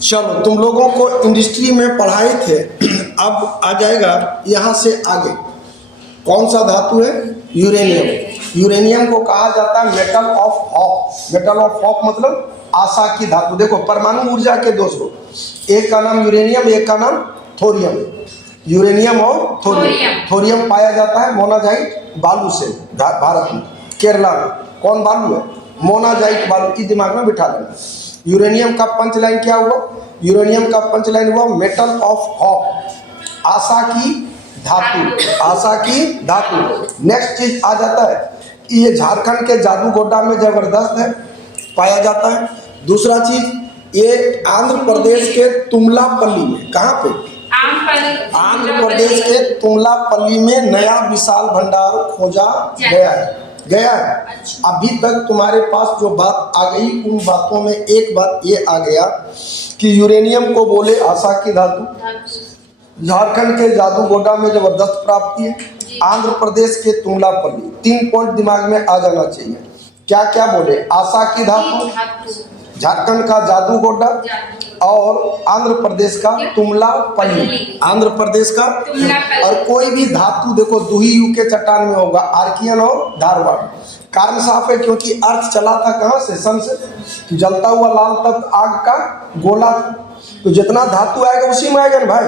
चलो, तुम लोगों को इंडस्ट्री में पढ़ाए थे, अब आ जाएगा यहाँ से आगे। कौन सा धातु है? यूरेनियम। यूरेनियम को कहा जाता है metal of hop. Metal of hop मतलब आशा की धातु। देखो, परमाणु ऊर्जा के दो स्रोत, एक का नाम यूरेनियम, एक का नाम थोरियम। यूरेनियम और थोरियम। थोरियम पाया जाता है मोनाजाइट बालू से, भारत में, केरला में। कौन बालू है? मोनाजाइट बालू की दिमाग में बिठा लेना। यूरेनियम का पंच लाइन क्या हुआ? यूरेनियम का पंच लाइन हुआ मेटल ऑफ हॉप, आशा की धातु। आशा की धातु। नेक्स्ट चीज आ जाता है कि ये झारखंड के जादूगोड्डा में जबरदस्त है, पाया जाता है। दूसरा चीज, ये आंध्र प्रदेश के तुमलापल्ली में, कहाँ पे? आंध्र प्रदेश के तुमलापल्ली में नया विशाल भंडार खोजा गया है। अभी तक तुम्हारे पास जो बात आ गई, उन बातों में एक बात ये आ गया कि यूरेनियम को बोले आशा की धातु, झारखंड के जादूगोड्डा में जबरदस्त प्राप्ति है, आंध्र प्रदेश के तुमलापल्ली। 3 पॉइंट दिमाग में आ जाना चाहिए। क्या क्या बोले? आशा की धातु, झारखंड का जादूगोड्डा और आंध्र प्रदेश का तुमलापल्ली। आंध्र प्रदेश का और कोई भी धातु देखो दुही यू के चट्टान में होगा, आर्कियन और धारवाड़। कारण साफ है, क्योंकि अर्थ चला था कहाँ से? सन से। कि जलता हुआ लाल तत्व आग का गोला, तो जितना धातु आएगा उसी में आएगा ना भाई।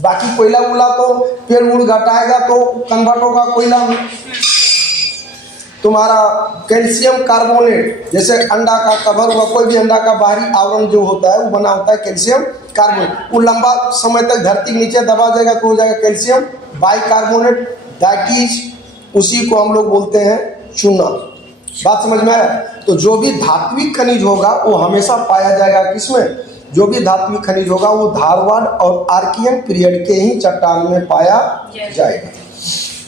बाकी कोयला उला तो पेड़ उड़ घटाएगा तो कन्वर्ट होगा कोयला में। तुम्हारा कैल्शियम कार्बोनेट, जैसे अंडा का कवर हुआ, कोई भी अंडा का बाहरी आवरण जो होता है वो बना होता है कैल्शियम कार्बोनेट। वो लंबा समय तक धरती के नीचे दबा जाएगा तो हो जाएगा कैल्शियम बाइकार्बोनेट, दैट इज, उसी को हम लोग बोलते हैं चूना। बात समझ में आया? तो जो भी धात्विक खनिज होगा वो हमेशा पाया जाएगा किसमें? जो भी धात्विक खनिज होगा वो धारवाड़ और आर्कियन पीरियड के ही चट्टान में पाया जाएगा।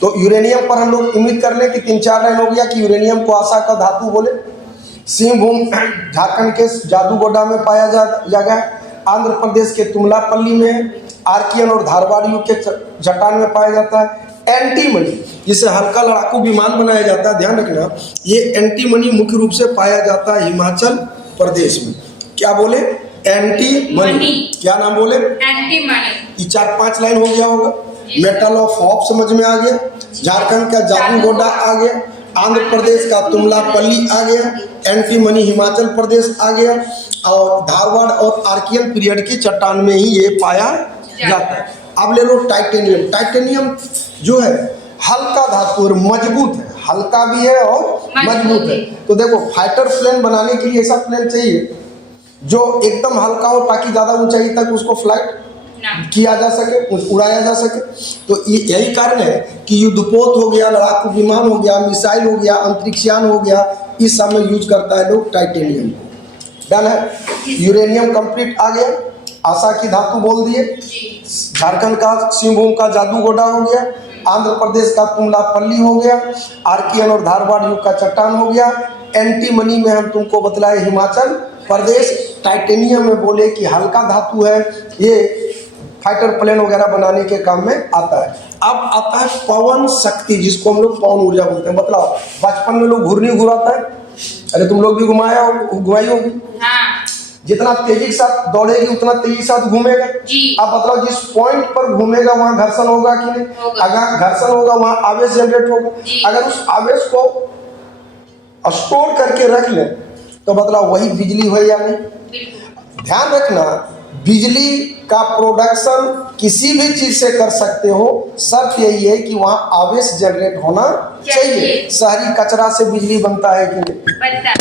तो यूरेनियम पर हम लोग उम्मीद कर लें कि 3-4 लाइन हो गया कि यूरेनियम को आशा का धातु बोले। सिंहभूम झारखंड के जादूगोड्डा में पाया जाएगा, आंध्र प्रदेश के तुमलापल्ली में, आर्कियन और धारवाड़ युग के चट्टान में पाया जाता है। एंटीमनी, जिसे हल्का लड़ाकू विमान बनाया जाता है, ध्यान रखना, ये एंटीमनी मुख्य रूप से पाया जाता है हिमाचल प्रदेश में। क्या बोले? एंटीमनी। क्या नाम बोले? एंटीमनी। ये 4-5 लाइन हो गया होगा। मेटल ऑफ हॉप समझ में आ गया, झारखंड का जादूगोड्डा आ गया, आंध्र प्रदेश का तुमलापल्ली आ गया, एंटीमनी हिमाचल प्रदेश आ गया, और धारवाड़ और आर्कियन पीरियड की चट्टान में ही ये पाया जाता है। अब ले लो टाइटेनियम। टाइटेनियम जो है हल्का धातु और मजबूत है, हल्का भी है और मजबूत है। तो देखो, फाइटर प्लेन बनाने के लिए ऐसा प्लेन चाहिए जो एकदम हल्का हो ताकि ज्यादा ऊंचाई तक उसको फ्लाइट किया जा सके, उड़ाया जा सके। तो यही कारण है कि युद्धपोत हो गया, लड़ाकू विमान हो गया, मिसाइल हो गया, अंतरिक्षयान हो गया, इस सब में यूज करता है लोग टाइटेनियम को। डन है। यूरेनियम कंप्लीट आ गया, आशा की धातु बोल दिए, झारखंड का सिंहभूम का जादूगोड्डा हो गया, आंध्र प्रदेश का तुमलापल्ली हो गया, आर्कियन और धारवाड़ युग का चट्टान हो गया। एंटीमनी में हम तुमको बतलाए हिमाचल प्रदेश। टाइटेनियम में बोले कि हल्का धातु है, ये फाइटर प्लेन वगैरह बनाने के काम में आता है। अब आता है पवन शक्ति, जिसको हम लोग पवन ऊर्जा बोलते हैं। बताओ, बचपन में लोग घुर्नी घुराता है, अरे तुम लोग भी घुमाई होगी। हाँ। जितना तेजी के साथ दौड़ेगी उतना तेजी के साथ घूमेगा। अब बताओ, जिस पॉइंट पर घूमेगा वहां घर्षण होगा कि नहीं? अगर घर्षण होगा वहां आवेश जनरेट होगा। अगर उस आवेश को स्टोर करके रख ले तो बतलाओ वही बिजली हो या नहीं? ध्यान रखना, बिजली का प्रोडक्शन किसी भी चीज से कर सकते हो, शर्त यही है कि वहां आवेश जनरेट होना चाहिए। शहरी कचरा से बिजली बनता है कि नहीं?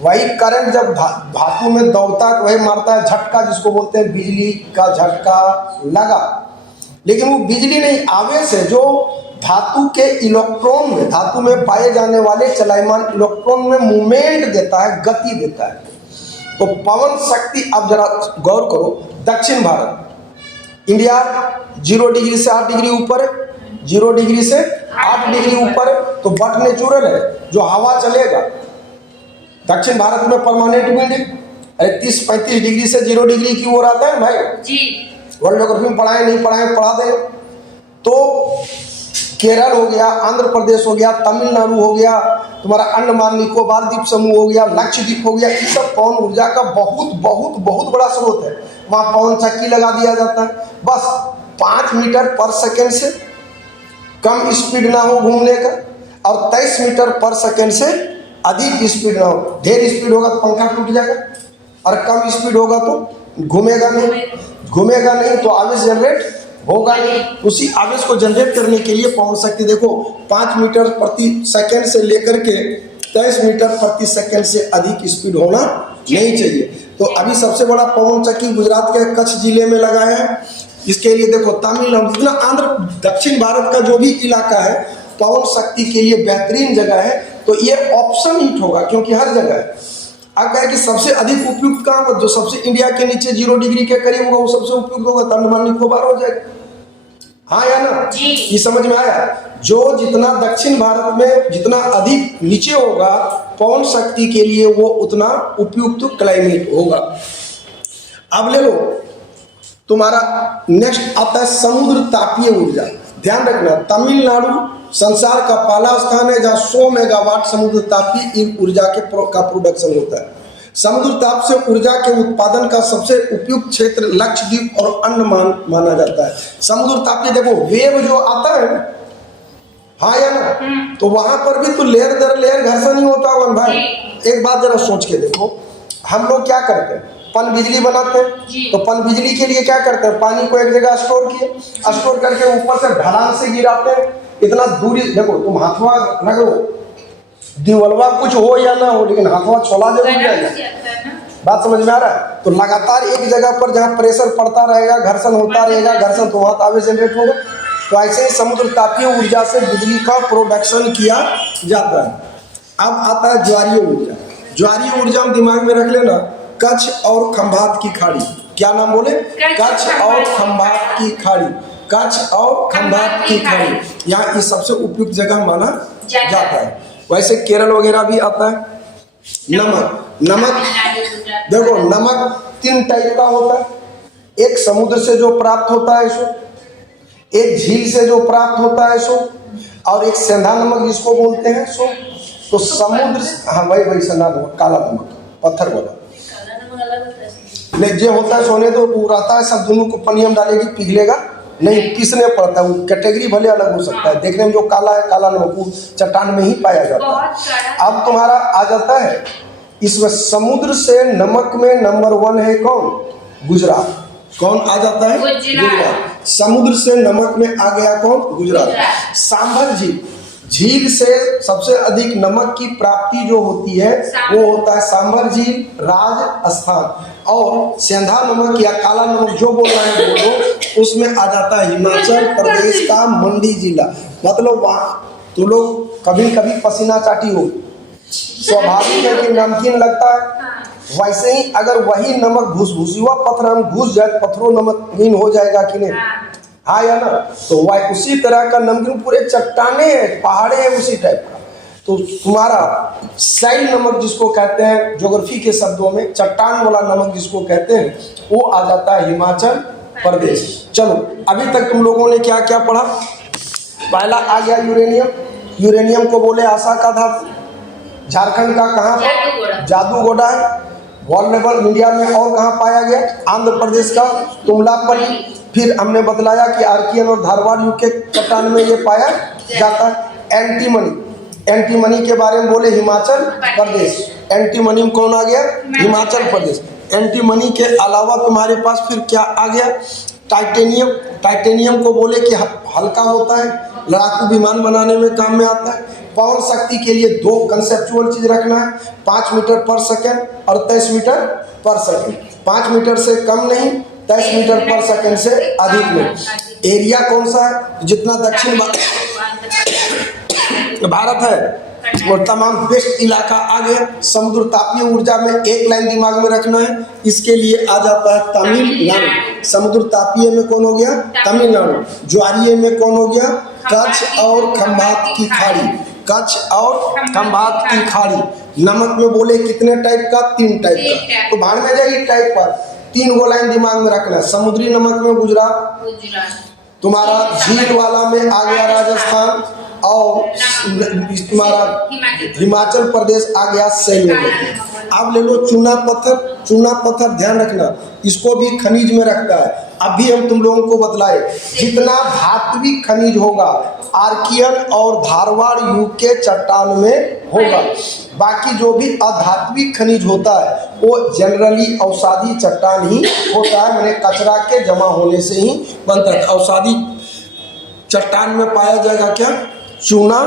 वही करंट जब धातु में दौड़ता है वही मारता है झटका, जिसको बोलते हैं बिजली का झटका लगा। लेकिन वो बिजली नहीं, आवेश है जो धातु के इलेक्ट्रॉन में, धातु में पाए जाने वाले चलायमान इलेक्ट्रॉन में मूवमेंट देता है, गति देता है। तो पवन शक्ति, अब जरा गौर करो, दक्षिण भारत, इंडिया 0 डिग्री से 8 डिग्री ऊपर है, 0 डिग्री से 8 डिग्री ऊपर है, तो बट नेचुरल है, जो हवा चलेगा। दक्षिण भारत में परमानेंट विंड है, 31-35 डिग्री से 0 डिग्री की ओर आता है भाई जी। वर्ल्ड ज्योग्राफी में पढ़ाए नहीं पढ़ाए, पढ़ा दें। तो केरल हो गया, आंध्र प्रदेश हो गया, तमिलनाडु हो गया, तुम्हारा अंडमान निकोबार द्वीप समूह हो गया, लक्षद्वीप हो गया, ये सब पवन ऊर्जा का बहुत बहुत बहुत बड़ा स्रोत है। वहाँ पवन चक्की लगा दिया जाता है, बस 5 मीटर पर सेकेंड से कम स्पीड ना हो घूमने का, और 23 मीटर पर सेकेंड से अधिक स्पीड ना हो। ढेर स्पीड होगा तो पंखा टूट जाएगा, और कम स्पीड होगा तो घूमेगा नहीं तो आवेश जनरेट होगा नहीं। उसी आवेश को जनरेट करने के लिए पवन शक्ति देखो 5 मीटर प्रति सेकंड से लेकर के 23 मीटर प्रति सेकंड से अधिक स्पीड होना नहीं चाहिए। तो अभी सबसे बड़ा पवन चक्की गुजरात के कच्छ जिले में लगाया है। इसके लिए देखो तमिलनाडु, जितना आंध्र, दक्षिण भारत का जो भी इलाका है पवन शक्ति के लिए बेहतरीन जगह है। तो ये ऑप्शन हिट होगा क्योंकि हर जगह है। अब क्या है कि सबसे अधिक उपयुक्त कहाँ होगा, जो सबसे इंडिया के नीचे 0 डिग्री के करीब होगा वो सबसे उपयुक्त होगा, तो अंडमान निकोबार हो जाएगा। हाँ या ना, ये समझ में आया। जो जितना दक्षिण भारत में जितना अधिक नीचे होगा पवन शक्ति के लिए वो उतना उपयुक्त क्लाइमेट होगा। अब ले लो तुम्हारा नेक्स्ट आता है समुद्र तापीय ऊर्जा। ध्यान रखना, तमिलनाडु संसार का पहला स्थान है जहां 100 मेगावाट समुद्र तापीय ऊर्जा का प्रोडक्शन होता है। समुद्र ताप से ऊर्जा के उत्पादन का सबसे उपयुक्त क्षेत्र लक्षद्वीप और अंडमान माना जाता है। समुद्र तापीय देखो वेव जो आता है, हाँ या ना, तो वहां पर भी तो लेयर दर लेयर घर्षण ही होता होगा भाई। एक बात जरा सोच के देखो, हम लोग क्या करते हैं, पन बिजली बनाते हैं, तो पन बिजली के लिए क्या करते हैं, पानी को एक जगह स्टोर किए, स्टोर करके ऊपर से ढलान से गिराते हैं। इतना दूरी देखो, तुम हाथवा रगड़ो, दिवलवा कुछ हो या ना हो लेकिन हाथवा छोला जरूर जाएगा। बात समझ में आ रहा है। तो लगातार एक जगह पर जहाँ प्रेशर पड़ता रहेगा, घर्षण होता रहेगा, घर्षण तो वहाँ आवेश जनरेट होगा। तो ऐसे ही समुद्र तापीय ऊर्जा से बिजली का प्रोडक्शन किया जाता है। अब आता है ज्वारीय ऊर्जा। ज्वारीय ऊर्जा हम दिमाग में रख लेना, कच्छ और खंभात की खाड़ी। क्या नाम बोले, कच्छ और खंभात की खाड़ी, कच्छ और खंभात की खाड़ी, यहाँ इस सबसे उपयुक्त जगह माना जाता है। वैसे केरल वगैरह भी आता है। नमक देखो, नमक 3 टाइप का होता है। एक समुद्र से जो प्राप्त होता है सो, एक झील से जो प्राप्त होता है सो, और एक सेंधा नमक जिसको बोलते हैं सो। तो समुद्र, हाँ वही सेंधा नमक, काला नमक, पत्थर वाला जो होता है सोने तो वो रहता है, सब दोनों को पनियम डालेगी पिघलेगा नहीं, पीसने पड़ता है। वो कैटेगरी भले अलग हो सकता है, देखने में जो काला है काला नमक वो चट्टान में ही पाया जाता है। अब तुम्हारा आ जाता है इसमें समुद्र से नमक में नंबर 1 है कौन, गुजरात। कौन आ जाता है, गुजरात। समुद्र से नमक में आ गया कौन, गुजरात। सांभर झील से सबसे अधिक नमक की प्राप्ति जो होती है वो होता है सांभर झील, राजस्थान। और सेंधा नमक या काला नमक जो बोल रहे हैं बोलो, उसमें आ जाता है हिमाचल प्रदेश का मंडी जिला। मतलब वहाँ तो लोग कभी कभी पसीना चाटी हो, स्वाभाविक है कि नमकीन लगता है। वैसे ही अगर वही नमक घुसघुसिया पत्थर हम घुस जाए, पत्थरों नमकीन हो जाएगा कि नहीं, हाँ या ना। तो वह उसी तरह का नमकीन, पूरे चट्टाने हैं, पहाड़े हैं उसी टाइप का। तो तुम्हारा सैल नमक जिसको कहते हैं ज्योग्राफी के शब्दों में, चट्टान वाला नमक जिसको कहते हैं, वो आ जाता है हिमाचल प्रदेश। चलो अभी तक तुम लोगों ने क्या क्या पढ़ा। पहला आ गया यूरेनियम। यूरेनियम को बोले आशा का धातु। झारखंड का कहाँ पर, जादूगोड़ा है। वॉल्नेबल इंडिया में और कहाँ पाया गया, आंध्र प्रदेश का तुमलापल्ली। फिर हमने बतलाया कि आर्कियन और धारवाड़ युग के चट्टान में ये पाया जाता है। एंटीमनी, एंटीमनी के बारे में बोले हिमाचल प्रदेश। एंटीमनी में कौन आ गया, हिमाचल प्रदेश। एंटीमनी के अलावा तुम्हारे पास फिर क्या आ गया, टाइटेनियम। टाइटेनियम को बोले कि हल्का होता है, लड़ाकू विमान बनाने में काम में आता है। पवन शक्ति के लिए 2 कंसेप्चुअल चीज रखना है, 5 मीटर पर सेकेंड और 23 मीटर पर सेकेंड। 5 मीटर से कम नहीं, 23 मीटर पर सेकेंड से अधिक नहीं। एरिया कौन सा है, जितना दक्षिण भारत है वो तमाम बेस्ट इलाका आ गया। समुद्र तापीय ऊर्जा में एक लाइन दिमाग में रखना है, इसके लिए आ जाता है तमिलनाडु। समुद्र तापीय में कौन हो गया, तमिलनाडु। ज्वारीय में कौन हो गया, कच्छ और खंभात की खाड़ी। कच्छ और खंभात की खाड़ी। नमक में बोले कितने टाइप का, 3 टाइप का। तो भाड़ में जाइए टाइप पर 3 वो लाइन दिमाग में रखना है। समुद्री नमक में गुजरात, तुम्हारा झील वाला में आ गया राजस्थान, और तुम्हारा हिमाचल प्रदेश आ गया सैन्य। अब ले लो चूना पत्थर। चूना पत्थर ध्यान रखना, इसको भी खनिज में रखता है। अभी हम तुम लोगों को बतलाए, जितना धात्विक खनिज होगा आर्कियन और धारवाड़ युग के चट्टान में होगा। बाकी जो भी अधात्विक खनिज होता है वो जनरली औषधि चट्टान ही होता है, मैंने कचरा के जमा होने से ही बनता है। औषधि चट्टान में पाया जाएगा क्या? चूना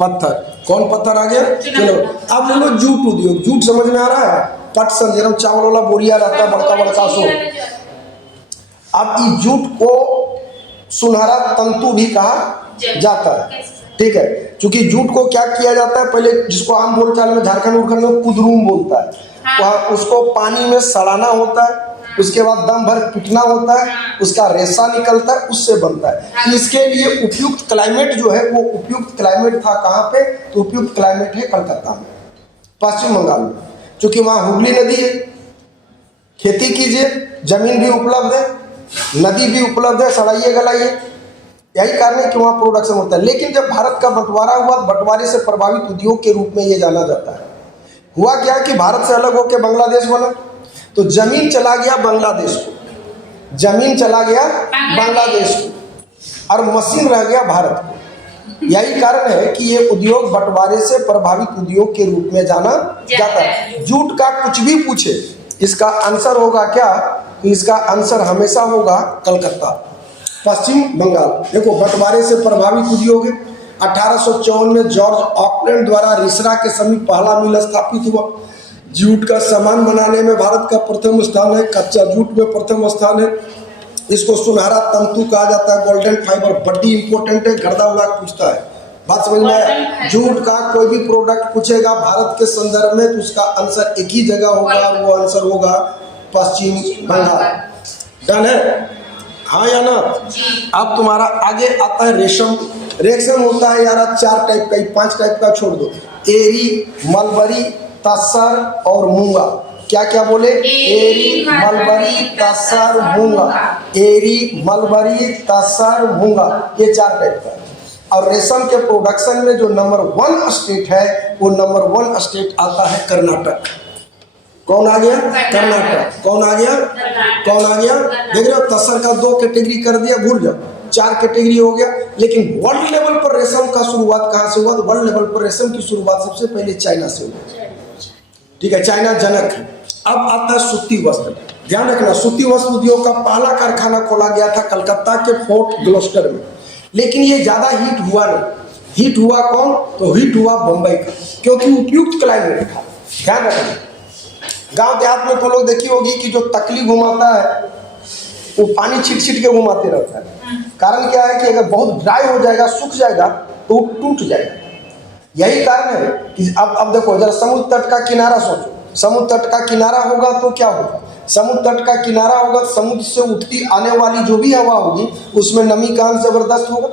पत्थर। कौन पत्थर आ गया? चलो अब ले लो जूट उद्योग। जूट समझ में आ रहा है? पटसन, जब चावल वाला बोरिया रहता है बड़का बड़का सो। अब इस जूट को सुनहरा तंतु भी कहा जाता है, ठीक है। क्योंकि जूट को क्या किया जाता है, पहले जिसको आम बोलचाल में झारखंड उरखंड में कुदरूम बोलता है, तो उसको पानी में सड़ाना होता है, उसके बाद दम भर पिटना होता है, उसका रेशा निकलता है, उससे बनता है। इसके लिए उपयुक्त क्लाइमेट जो है, वो उपयुक्त क्लाइमेट था कहाँ पे? तो उपयुक्त क्लाइमेट है कलकत्ता में, पश्चिम बंगाल में, क्योंकि वहाँ हुगली नदी है। खेती कीजिए, जमीन भी उपलब्ध है, नदी भी उपलब्ध है, सड़ाइए गलाइए, यही कारण है कि वहाँ प्रोडक्शन होता है। लेकिन जब भारत का बंटवारा हुआ, बंटवारे से प्रभावित उद्योग के रूप में ये जाना जाता है। हुआ क्या कि भारत से अलग होकर बांग्लादेश बना, तो जमीन चला गया बांग्लादेश को, जमीन चला गया बांग्लादेश को, और मशीन रह गया भारत को। यही कारण है कि ये उद्योग बंटवारे से प्रभावित उद्योग के रूप में जाना जाता है। जूट का कुछ भी पूछे, इसका आंसर होगा क्या? तो इसका आंसर हमेशा होगा कलकत्ता, पश्चिम बंगाल। देखो बंटवारे से प्रभावित उद्योग है। 1854 में जॉर्ज ऑकलैंड द्वारा रिसरा के समीप पहला मिल स्थापित हुआ। जूट का सामान बनाने में भारत का प्रथम स्थान है, कच्चा जूट में प्रथम स्थान है। इसको सुनहरा तंतु कहा जाता है, गोल्डन फाइबर, बड़ी इंपॉर्टेंट है, गर्दा उड़ा पूछता है। बात समझ में आया? जूट का कोई भी प्रोडक्ट पूछेगा भारत के संदर्भ में, तो उसका आंसर एक ही जगह होगा, वो आंसर होगा पश्चिम बंगाल। डन है? हाँ या ना? अब तुम्हारा आगे आता है रेशम। रेशम होता है यार 4 टाइप का, 5 टाइप का छोड़ दो, एरी, मलबरी, तसर और मूंगा। क्या क्या बोले? एरी, मलबरी, तसर, मूंगा। एरी, मलबरी, तसर, मूंगा, ये 4 टाइप का। और रेशम के प्रोडक्शन में जो नंबर 1 स्टेट है, वो नंबर 1 स्टेट आता है कर्नाटक। कौन आ गया? कर्नाटक। कौन आ गया? कौन आ गया? देख रहे हो, तसर का 2 कैटेगरी कर दिया, भूल जाओ, 4 कैटेगरी हो गया। लेकिन वर्ल्ड लेवल पर रेशम का शुरुआत कहाँ से हुआ? तो वर्ल्ड लेवल पर रेशम की शुरुआत सबसे पहले चाइना से हुई, ठीक है, चाइना जनक है। अब आता है सूती वस्त्र। ध्यान रखना, सूती वस्त्र उद्योग का पहला कारखाना खोला गया था कलकत्ता के फोर्ट ग्लोस्टर में। लेकिन ये ज्यादा हिट हुआ नहीं। हिट हुआ कौन? तो हिट हुआ बम्बई का, क्योंकि उपयुक्त क्लाइमेट था। ध्यान रखना, गांव देहात में तो लोग देखी होगी कि जो तकली घुमाता है वो पानी छीट छीट के घुमाते रहता है। कारण क्या है कि अगर बहुत ड्राई हो जाएगा, सूख जाएगा, तो वो टूट जाएगा। यही कारण है कि अब देखो जरा, समुद्र तट का किनारा सोचो। समुद्र तट का किनारा होगा तो क्या होगा? समुद्र तट का किनारा होगा, समुद्र से उठती आने वाली जो भी हवा होगी उसमें नमी का अंश जबरदस्त होगा,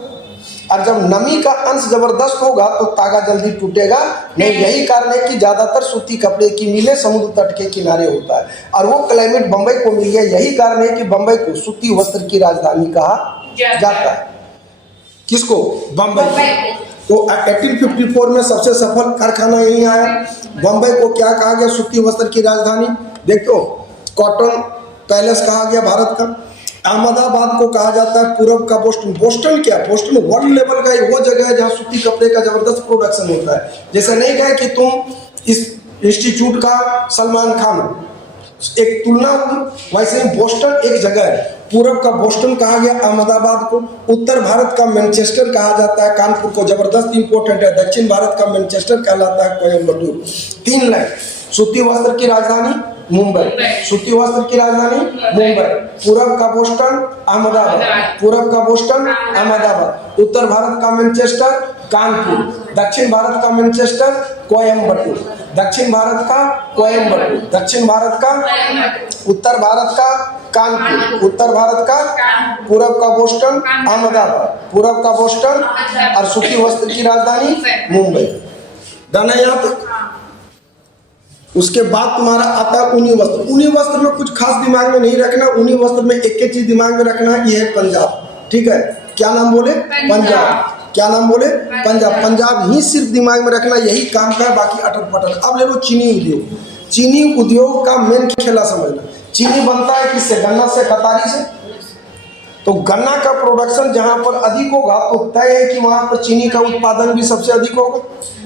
और जब नमी का अंश जबरदस्त होगा तो तागा जल्दी टूटेगा नहीं। यही कारण है कि ज्यादातर सूती कपड़े की मिलें समुद्र तट के किनारे होता है, और वो क्लाइमेट बंबई को मिल गया। यही कारण है कि बंबई को सूती वस्त्र की राजधानी कहा जाता है। किसको? बंबई। तो 1854 में सबसे सफल कारखाना यही आया। बंबई को क्या कहा गया? सूती वस्त्र की राजधानी। देखो, कॉटन पैलेस कहा गया भारत का। अहमदाबाद को कहा जाता है पूर्व का बोस्टन। बोस्टन क्या? बोस्टन वर्ल्ड लेवल का वो जगह है जहाँ सूती कपड़े का जबरदस्त प्रोडक्शन होता है। जैसे नहीं कहे कि तुम इस इंस्टीट्यूट का सलमान खान, एक तुलना हुई, वैसे ही बोस्टन एक जगह है। पूर्व का बोस्टन कहा गया अहमदाबाद को। उत्तर भारत का मैनचेस्टर कहा जाता है कानपुर को, जबरदस्त इंपॉर्टेंट है। दक्षिण भारत का मैनचेस्टर कहलाता है कोयम्बटूर। 3 लाइन। सूती वस्त्र की राजधानी मुंबई, सूती वस्त्र की राजधानी मुंबई। पूर्व का बोस्टन अहमदाबाद, पूर्व का बोस्टन अहमदाबाद। उत्तर भारत का मैनचेस्टर कानपुर, दक्षिण भारत का मैनचेस्टर कोयम्बटूर, दक्षिण भारत का कोयम्बटूर, दक्षिण भारत का, उत्तर भारत का कानपुर, उत्तर भारत का, पूर्व का बोस्टन अहमदाबाद, पूर्व का बोस्टन, और सूती वस्त्र की राजधानी मुंबई। डन है यहाँ तक? उसके बाद तुम्हारा आता है ऊनी वस्त्र। ऊनी वस्त्र में कुछ खास दिमाग में नहीं रखना। ऊनी वस्त्र में एक चीज दिमाग में रखना, ये है पंजाब। ठीक है, क्या नाम बोले? पंजाब। क्या नाम बोले? पंजाब। पंजाब ही सिर्फ दिमाग में रखना, यही काम का है, बाकी अटल पटल। अब ले लो चीनी उद्योग। चीनी उद्योग का मेन खेला समझना। चीनी बनता है किससे? गन्ना से, कतारी से। तो गन्ना का प्रोडक्शन जहां पर अधिक होगा तो तय है कि वहां पर चीनी का उत्पादन भी सबसे अधिक होगा।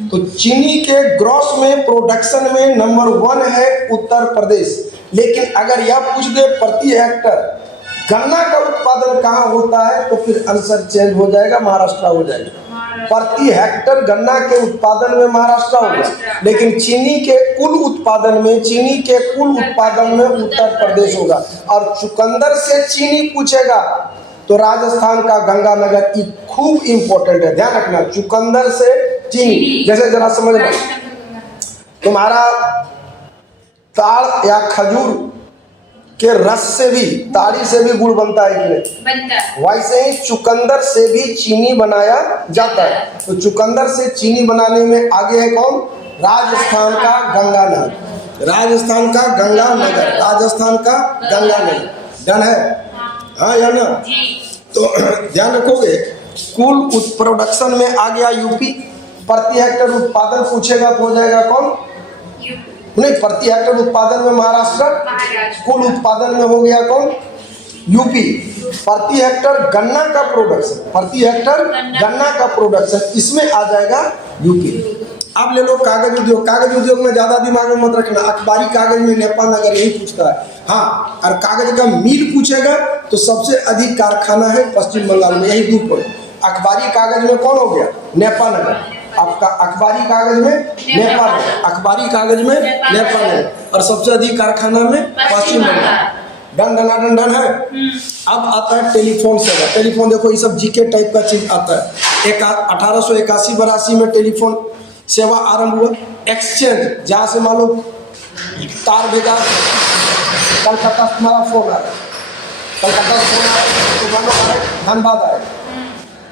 तो चीनी के ग्रॉस में प्रोडक्शन में नंबर 1 है उत्तर प्रदेश। लेकिन अगर यह पूछ दे प्रति हेक्टर गन्ना का उत्पादन कहाँ होता है, तो फिर आंसर चेंज हो जाएगा, महाराष्ट्र हो जाएगा। प्रति हेक्टर गन्ना के उत्पादन में महाराष्ट्र होगा, लेकिन चीनी के कुल उत्पादन में उत्तर प्रदेश होगा। और चुकंदर से चीनी पूछेगा तो राजस्थान का गंगानगर खूब इंपॉर्टेंट है, ध्यान रखना। चुकंदर से चीनी, जैसे जरा समझ लो, तुम्हारा ताड़ या खजूर के रस से भी, ताड़ी से भी गुड़ बनता है कि नहीं? बनता है। वैसे ही चुकंदर से भी चीनी बनाया जाता है। तो चुकंदर से चीनी बनाने में आगे है कौन? राजस्थान का गंगानगर। राजस्थान का गंगानगर, राजस्थान का गंगानगर। डन है? हाँ या ना? तो ध्यान रखोगे। कुल प्रोडक्शन में आ गया यूपी। प्रति हेक्टर उत्पादन पूछेगा तो हो जाएगा कौन? नहीं, प्रति हेक्टर उत्पादन में महाराष्ट्र। कुल उत्पादन में हो गया कौन? यूपी। प्रति हेक्टर गन्ना का प्रोडक्शन, इसमें आ जाएगा यूपी। अब ले लो कागज उद्योग। कागज उद्योग में ज्यादा दिमाग में मत रखना, अखबारी कागज में नेपानगर यही पूछता है। हाँ, और कागज का मिल पूछेगा तो सबसे अधिक कारखाना है पश्चिम बंगाल में, यही 2 पॉइंट। अखबारी कागज में कौन हो गया? नेपानगर। आपका अखबारी कागज में नेपाल, अखबारी कागज में नेपाल है, और सबसे अधिक कारखाना में Paschim Bangal. Done done done done है। अब आता है टेलीफोन सेवा। टेलीफोन देखो, ये सब जीके टाइप का चीज आता है। 1881-82 में टेलीफोन सेवा आरंभ हुआ। एक्सचेंज, जहाँ से मान लो तार भेजा, कलकत्ता तुम्हारा फोन आया, कलकत्ता फोन आया तो मान लो धनबाद आया।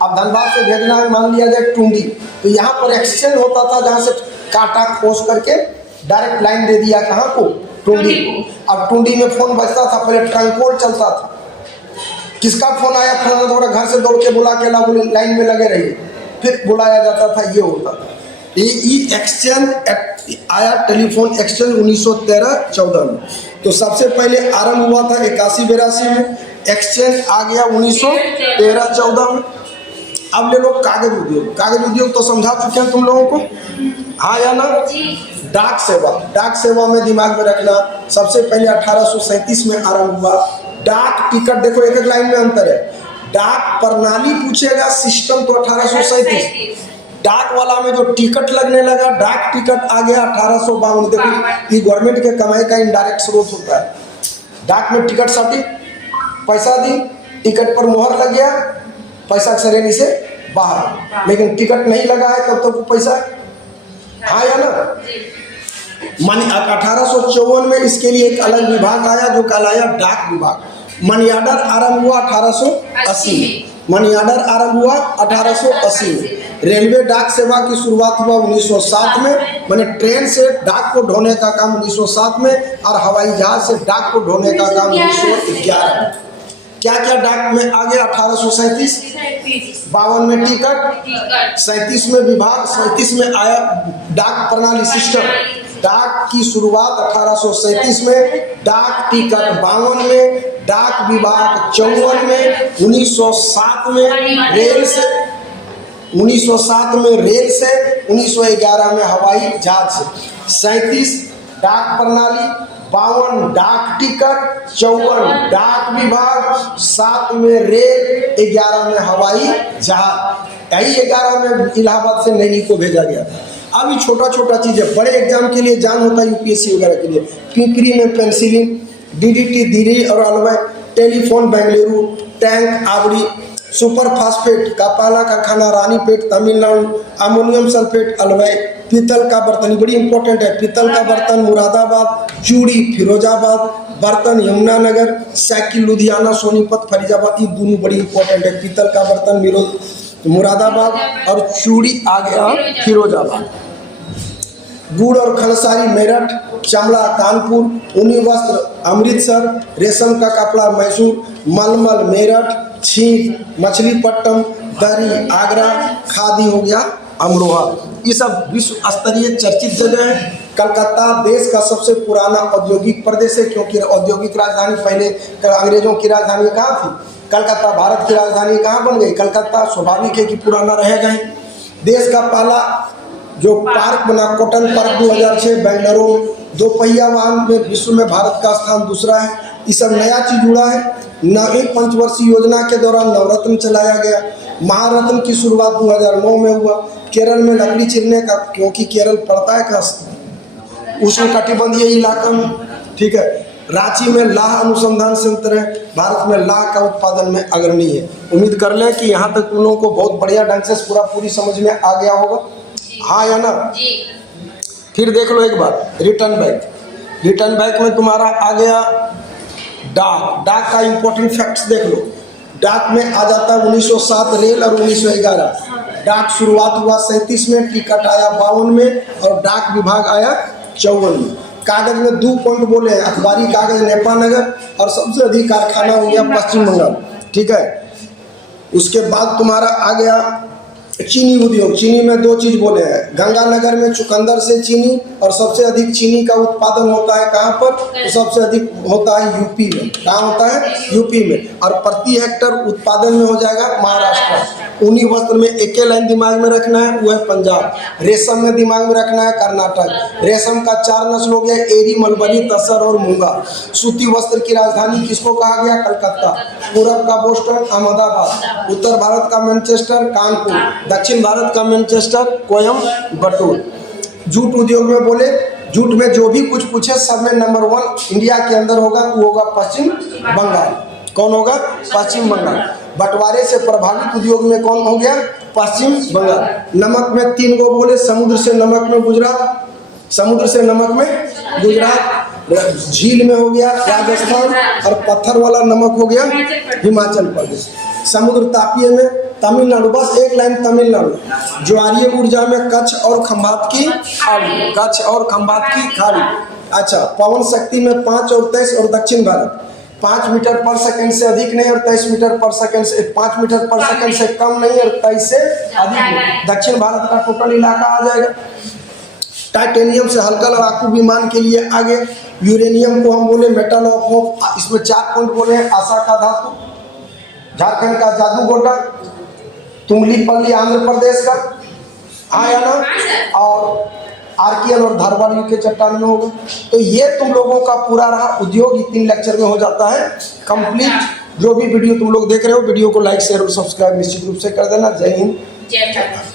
अब धनबाद से भेजना है, मान लिया जाए टुंडी, तो यहाँ पर एक्सचेंज होता था, जहाँ से काटा खोस करके डायरेक्ट लाइन दे दिया कहाँ को? टुंडी को। अब टुंडी में फोन बजता था, पहले ट्रंकोल चलता था। किसका फोन आया, फोन थोड़ा घर से दौड़ के बुला के ला, बोले लाइन में लगे रहिए, फिर बुलाया जाता था, ये होता था। ये एक्सचेंज आया, टेलीफोन एक्सचेंज 1913-14 में। तो सबसे पहले आरंभ हुआ था 81-82 में, एक्सचेंज आ गया 1913-14 में। अब ले लो कागज उद्योग। कागज उद्योग तो समझा चुके हैं तुम लोगों को, हाँ या ना? डाक सेवा। डाक सेवा में दिमाग में रखना, सबसे पहले 1837 में आरंभ हुआ। डाक टिकट, देखो एक एक लाइन में अंतर है। डाक प्रणाली पूछेगा, सिस्टम तो 1837। डाक वाला में जो टिकट लगने लगा, डाक टिकट आ गया 1852। देखो, ये गवर्नमेंट के कमाई का इनडायरेक्ट स्रोत होता है। डाक में टिकट साटी, पैसा दी, टिकट पर मोहर लग गया, पैसा श्रेणी से बाहर। लेकिन टिकट नहीं लगा है तब तक वो पैसा, हाँ या ना? 1854 में इसके लिए एक अलग विभाग आया जो कहलाया डाक विभाग। मनी ऑर्डर आरंभ हुआ 1880 में। मनी ऑर्डर आरंभ हुआ 1880 में। रेलवे डाक सेवा की शुरुआत हुआ 1907 में, मैंने ट्रेन से डाक को ढोने का काम 1907 में, और हवाई जहाज से डाक को ढोने का काम 1911 में। क्या क्या डाक में आ गया? 1837, 52 में टिकट, 37 में विभाग, 37 में आया डाक प्रणाली सिस्टम। डाक की शुरुआत 1837 में, डाक टिकट 52 में, डाक विभाग 54 में, 1907 में रेल से, 1911 में हवाई जहाज से। 37 डाक प्रणाली, 52 डाक टिकट, 54 डाक विभाग, 7 में रेल, 11 में हवाई जहाज। यही 11 में इलाहाबाद से नैनी को भेजा गया था। अभी छोटा छोटा चीज है, बड़े एग्जाम के लिए जान होता है यूपीएससी वगैरह के लिए। पिंपरी में पेंसिलिन, डीडीटी दिल्ली और Alwar, telephone Bengaluru, tank आवड़ी, super phosphate कापाला कारखाना रानीपेट तमिलनाडु, अमोनियम सल्फेट अलवै, पीतल का बर्तन बड़ी इंपॉर्टेंट है, पीतल का बर्तन मुरादाबाद, चूड़ी फिरोजाबाद, बर्तन यमुनानगर, साइकिल लुधियाना, सोनीपत फरीदाबाद। ये दोनों बड़ी इंपॉर्टेंट है, पीतल का बर्तन मुरादाबाद और चूड़ी आ गया फिरोजाबाद। गुड़ और खलसारी मेरठ, चमड़ा कानपुर, ऊनी वस्त्र अमृतसर, रेशम का कपड़ा मैसूर, मलमल मेरठ, छींट, मछलीपट्टनम, दरी, आगरा, खादी हो गया, अमरोहा, ये सब विश्व स्तरीय चर्चित जगह है। कलकत्ता देश का सबसे पुराना औद्योगिक प्रदेश है, क्योंकि औद्योगिक राजधानी पहले अंग्रेजों की राजधानी कहाँ थी? कलकत्ता। भारत की राजधानी कहाँ बन गई? कलकत्ता। स्वाभाविक है कि पुराना रहेगा ही। देश का पहला जो पार्क बना कॉटन पार्क 2006 बेंगलुरु में। दो पहिया वाहन में विश्व में भारत का स्थान दूसरा है। ये सब नया चीज जुड़ा है। नई पंचवर्षीय योजना के दौरान नवरत्न चलाया गया। महारत्न की शुरुआत 2009 में हुआ। केरल में लकड़ी चिरने का, क्योंकि केरल पड़ता है कहाँ? उष्णकटिबंधीय इलाका में, ठीक है। रांची में लाह अनुसंधान संयंत्र है, भारत में लाह का उत्पादन में अग्रणी है। उम्मीद कर लें कि यहाँ तक तुम लोगों को बहुत बढ़िया ढंग से पूरी समझ में आ गया होगा, हाँ या ना? फिर देख लो एक बार, रिटर्न बैक। रिटर्न बैक में तुम्हारा आ गया डाक। डाक का इंपॉर्टेंट फैक्ट्स देख लो। डाक में आ जाता है 1907 रेल और 1911। डाक शुरुआत हुआ 37 में, टिकट आया 52 में और डाक विभाग आया 54 में। कागज में 2 पॉइंट बोले हैं, अखबारी कागज नेपानगर और सबसे अधिक कारखाना हो गया पश्चिम बंगाल, ठीक है। उसके बाद तुम्हारा आ गया चीनी उद्योग। चीनी में 2 चीज बोले हैं, गंगानगर में चुकंदर से चीनी, और सबसे अधिक चीनी का उत्पादन होता है कहाँ पर? तो सबसे अधिक होता है यूपी में। कहाँ होता है? यूपी में। और प्रति हेक्टर उत्पादन में हो जाएगा महाराष्ट्र। ऊनी वस्त्र में एक लाइन दिमाग में रखना है, वो है पंजाब। रेशम में दिमाग में रखना है कर्नाटक। रेशम का 4 नस्ल हो गया, एरी, मलबरी, तसर और मूंगा। सूती वस्त्र की राजधानी किसको कहा गया? कलकत्ता। पूरब का बोस्टन, अहमदाबाद। उत्तर भारत का मैनचेस्टर, कानपुर। दक्षिण भारत का मैनचेस्टर, कोयम्बटूर। जूट उद्योग में बोले, जूट में जो भी कुछ पूछे सब में नंबर 1 इंडिया के अंदर होगा, वो होगा पश्चिम बंगाल। कौन होगा? पश्चिम बंगाल। बंटवारे से प्रभावित उद्योग में कौन हो गया? पश्चिम बंगाल। नमक में 3 गो बोले, समुद्र से नमक में गुजरात, समुद्र से नमक में गुजरात, झील में हो गया राजस्थान, और पत्थर वाला नमक हो गया हिमाचल प्रदेश। समुद्र तापीय में तमिलनाडु, बस एक लाइन तमिलनाडु। ज्वारीय ऊर्जा में कच्छ और खंभात की खाड़ी, कच्छ और खंभात की खाड़ी। अच्छा, पवन शक्ति में 5 और 23 और दक्षिण भारत 5 मीटर पर सेकंड से अधिक नहीं और 23 मीटर पर सेकंड से 5 मीटर पर सेकंड से कम नहीं और 23 से अधिक नहीं। दक्षिण भारत का टोटल इलाका आ जाएगा। टाइटेनियम से हल्का लड़ाकू विमान के लिए आगे। यूरेनियम को हम बोले मेटल ऑफ होप, इसमें 4 पॉइंट बोले हैं। आशा का धातु, झारखंड का जादूगोटा, तुमलीपल्ली आंध्र प्रदेश का, हाँ या ना? और आर्कियन और धारवाड़ के चट्टान में होगा। तो ये तुम लोगों का पूरा रहा उद्योग। 3 लेक्चर में हो जाता है कंप्लीट। जो भी वीडियो तुम लोग देख रहे हो, वीडियो को लाइक शेयर और सब्सक्राइब निश्चित रूप से कर देना। जय हिंद, जय भारत।